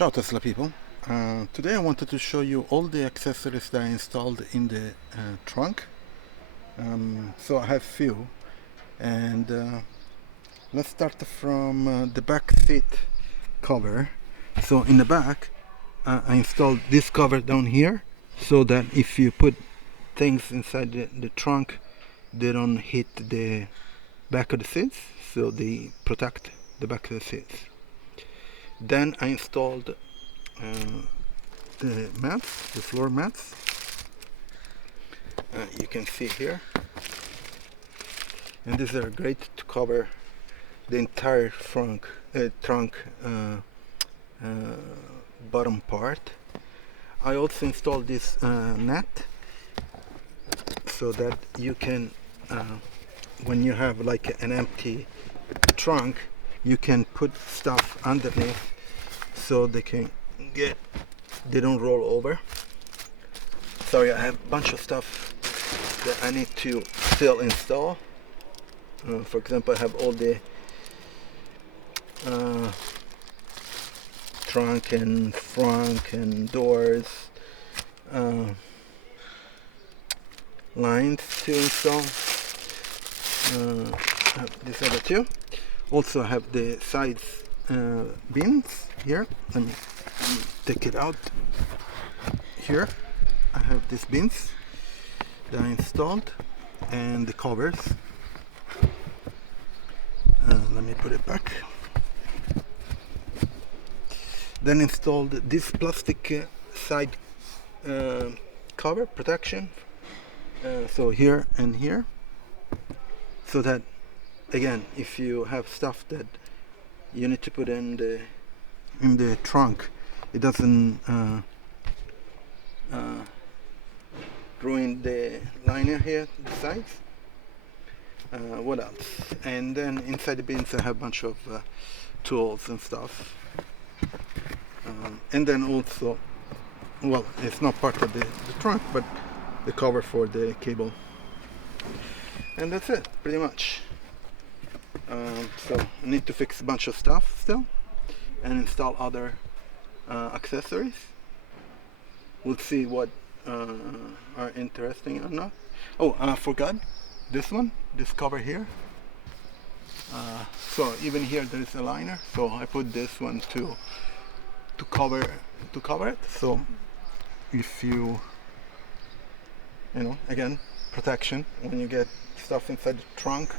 Ciao Tesla people. Today I wanted to show you all the accessories that I installed in the trunk. So I have few, and let's start from the back seat cover. So in the back I installed this cover down here so that if you put things inside the trunk they don't hit the back of the seats, so they protect the back of the seats. Then I installed the mats, the floor mats. You can see here, and these are great to cover the entire trunk bottom part. I also installed this net so that you can, when you have like an empty trunk, you can put stuff underneath so they don't roll over. Sorry, I have a bunch of stuff that I need to still install. For example, I have all the trunk and frunk and doors lines to install. These are the two. Also I have the sides bins here. Let me take it out. Here I have these bins that I installed and the covers. Let me put it back. Then installed this plastic side cover protection, so here and here, so that again, if you have stuff that you need to put in the trunk, it doesn't ruin the liner here, the sides. What else? And then inside the bins I have a bunch of tools and stuff. And then also, well, it's not part of the trunk, but the cover for the cable. And that's it, pretty much. So I need to fix a bunch of stuff still and install other accessories. We'll see what are interesting or not. Oh, I forgot this one, this cover here. So even here there is a liner, so I put this one to cover it. So if you know, again, protection when you get stuff inside the trunk,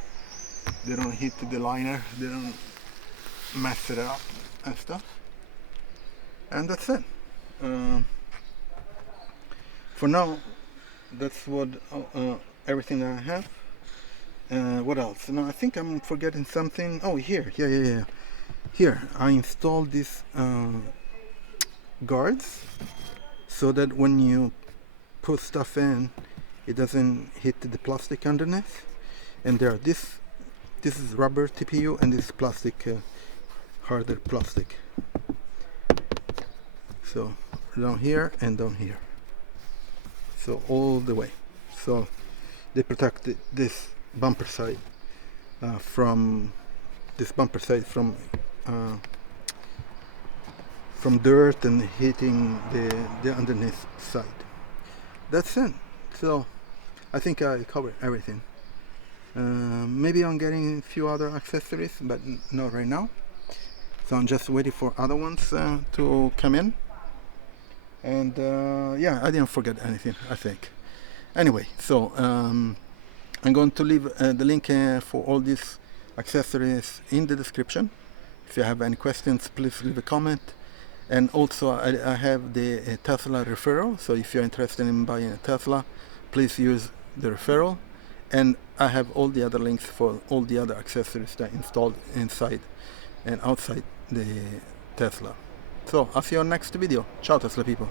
they don't hit the liner, they don't mess it up and stuff. And that's it. For now, that's what everything that I have. What else? No, I think I'm forgetting something. Oh, here, yeah. Here I installed these guards so that when you put stuff in, it doesn't hit the plastic underneath. And there, this is rubber TPU, and this is plastic, harder plastic. So down here and down here, so all the way. So they protect this bumper side from dirt and hitting the underneath side. That's it. So I think I covered everything. Maybe I'm getting a few other accessories, but not right now. So I'm just waiting for other ones to come in. And yeah, I didn't forget anything, I think. Anyway, so I'm going to leave the link for all these accessories in the description. If you have any questions, please leave a comment. And also I have the Tesla referral, so if you're interested in buying a Tesla, please use the referral. And I have all the other links for all the other accessories that I installed inside and outside the Tesla. So I'll see you on next video. Ciao Tesla people.